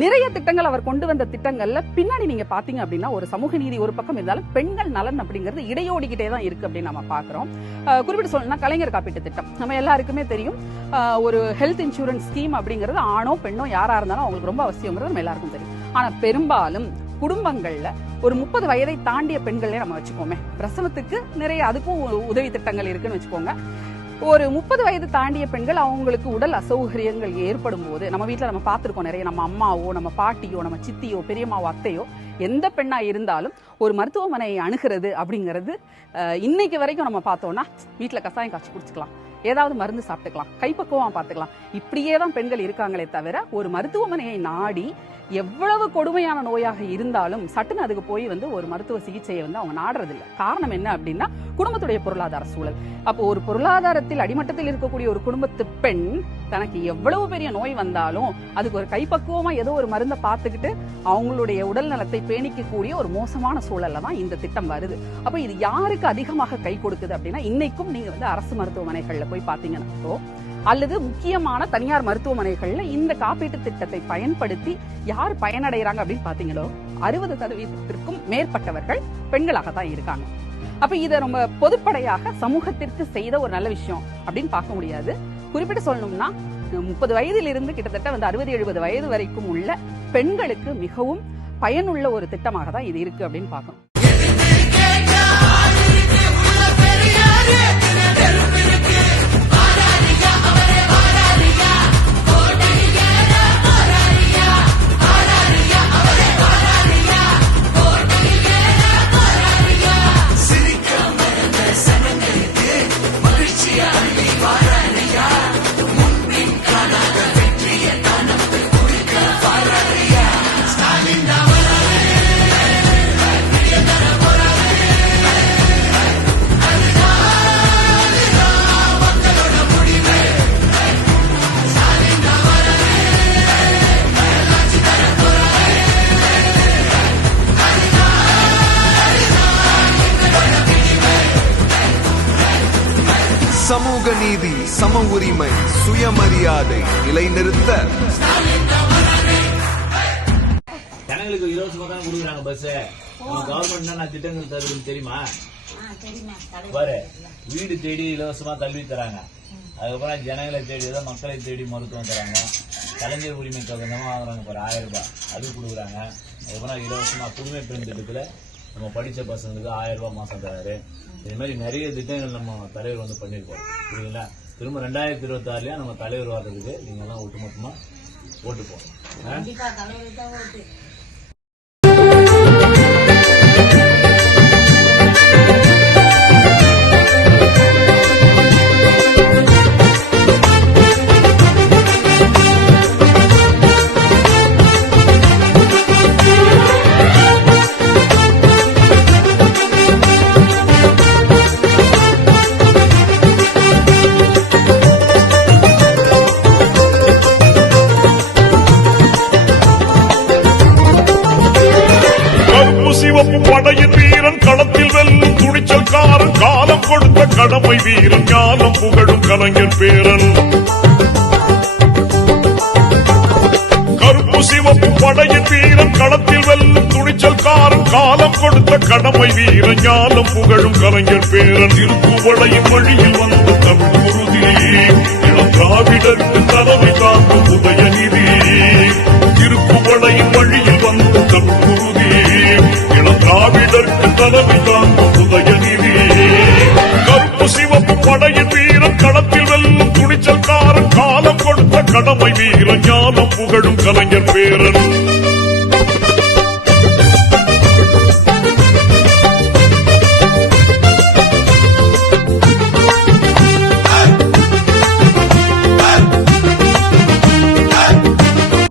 நிறைய திட்டங்கள் அவர் கொண்டு வந்த திட்டங்கள்ல பின்னாடி நீங்க பாத்தீங்க அப்படின்னா ஒரு சமூக நீதி ஒரு பக்கம் இருந்தாலும் பெண்கள் நலன் அப்படிங்கிறது இடையோடிக்கிட்டே தான் இருக்கு அப்படின்னு நம்ம பாக்குறோம். குறிப்பிட்டு சொல்லணும்னா கலைஞர் காப்பீட்டு திட்டம் நம்ம எல்லாருக்குமே தெரியும். ஒரு ஹெல்த் இன்சூரன்ஸ் ஸ்கீம் அப்படிங்கிறது ஆணோ பெண்ணோ யாரா இருந்தாலும் அவங்களுக்கு ரொம்ப அவசியங்கிறது நம்ம எல்லாருக்கும் தெரியும். ஆனா பெரும்பாலும் குடும்பங்கள்ல ஒரு 30 வயதை தாண்டிய பெண்களே நம்ம வச்சுக்கோமே, பிரசவத்துக்கு நிறைய அதுக்கும் உதவி திட்டங்கள் இருக்குன்னு வச்சுக்கோங்க. ஒரு 30 வயது தாண்டிய பெண்கள் அவங்களுக்கு உடல் அசௌகரியங்கள் ஏற்படும் போது நம்ம வீட்டுல நம்ம பார்த்திருக்கோம் நிறைய, நம்ம அம்மாவோ நம்ம பாட்டியோ நம்ம சித்தியோ பெரியம்மாவோ அத்தையோ எந்த பெண்ணா இருந்தாலும் ஒரு மருத்துவமனையை அணுகிறது அப்படிங்கிறது இன்னைக்கு வரைக்கும் நம்ம பார்த்தோம்னா வீட்டுல கசாயம் காய்ச்சி குடிச்சுக்கலாம், ஏதாவது மருந்து சாப்பிட்டுக்கலாம், கைப்பக்குவமா பார்த்துக்கலாம், இப்படியே தான் பெண்கள் இருக்காங்களே தவிர ஒரு மருத்துவமனையை நாடி எவ்வளவு கொடுமையான நோயாக இருந்தாலும் சட்டுன்னு அதுக்கு போய் ஒரு மருத்துவ சிகிச்சையை அவங்க நாடுறது இல்லை. காரணம் என்ன அப்படின்னா குடும்பத்துடைய பொருளாதார சூழல். அப்போ ஒரு பொருளாதாரத்தில் அடிமட்டத்தில் இருக்கக்கூடிய ஒரு குடும்பத்து பெண் தனக்கு எவ்வளவு பெரிய நோய் வந்தாலும் அதுக்கு ஒரு கைப்பக்குவமா ஏதோ ஒரு மருந்தை பார்த்துக்கிட்டு அவங்களுடைய உடல் நலத்தை பேணிக்கக்கூடிய ஒரு மோசமான சூழல்ல தான் இந்த திட்டம் வருது. அப்ப இது யாருக்கு அதிகமாக கை கொடுக்குது அப்படின்னா இன்னைக்கும் நீங்க அரசு மருத்துவமனைகள்ல போய் பாத்தீங்கன்னா அல்லது முக்கியமான தனியார் மருத்துவமனைகள்ல இந்த காப்பீட்டு திட்டத்தை பயன்படுத்தி யார் பயனடைறாங்க அப்படின்னு பாத்தீங்களோ 60% மேற்பட்டவர்கள் பெண்களாக தான் இருக்காங்க. அப்ப இத ரொம்ப பொதுப்படையாக சமூகத்திற்கு செய்த ஒரு நல்ல விஷயம் அப்படின்னு பார்க்க முடியாது. குறிப்பிட்டு சொல்லணும்னா 30 வயதில் இருந்து கிட்டத்தட்ட 60-70 வயது வரைக்கும் உள்ள பெண்களுக்கு மிகவும் பயனுள்ள ஒரு திட்டமாக தான் இது இருக்கு அப்படின்னு பார்க்கணும். சமூக நீதி, சம உரிமை, சுயமரியாதை நிலைநிறுத்த ஜனங்களுக்கு இலவசமா தான் கொடுக்குறாங்க பஸ். கவர்மெண்ட் திட்டங்கள் தருதுன்னு தெரியுமா? பாரு, வீடு தேடி இலவசமா கல்வி தராங்க. அதுக்கப்புறம் ஜனங்களை தேடி மக்களை தேடி மருத்துவம் தராங்க. கலைஞர் உரிமை தொகை வாங்குறாங்க ஒரு 1000 ரூபாய், அது கொடுக்குறாங்க. அதுக்கப்புறம் இலவசமா புதுமை பெண் திட்டத்துல நம்ம படிச்ச பசங்களுக்கு 1000 ரூபாய் மாசம் தராரு. இது மாதிரி நிறைய திட்டங்கள் நம்ம தலைவர் பண்ணிருக்கோம். புரியுங்களா? திரும்ப 2026 நம்ம தலைவர் வர்றதுக்கு நீங்க எல்லாம் ஒட்டுமொத்தமா ஓட்டு போடணும். படையின் வீரன் களத்தில் வெல்லும் துணிச்சல்காரன், காலம் கொடுத்த கடமை வீரன், ஞானம் புகழும் கலைஞர் பேரன். கருப்பு சிவப்பு படையின் வீரன் களத்தில் வெல்லும் துணிச்சல்காரன், காலம் கொடுத்த கடமை வீரன், ஞானம் புகழும் கலைஞர் பேரன். திருக்குவளையின் வழியில் வந்த தமிழ் உறுதி, இளம் திராவிடருக்கு தலைமை தாங்கும் உதயநிதி. திருக்குவளையின் வழியில் வந்த தமிழ் உறுதி, திராவிடருக்கு தலைமை தாங்கும் உதயநிதி. கருப்பு சிவப்பு படையின் வீரன் களத்தில் வெல்லும் துணிச்சல்காரன், காலம் கொடுத்த கடமை வீரன், ஞானம் புகழும் கலைஞர் பேரன்.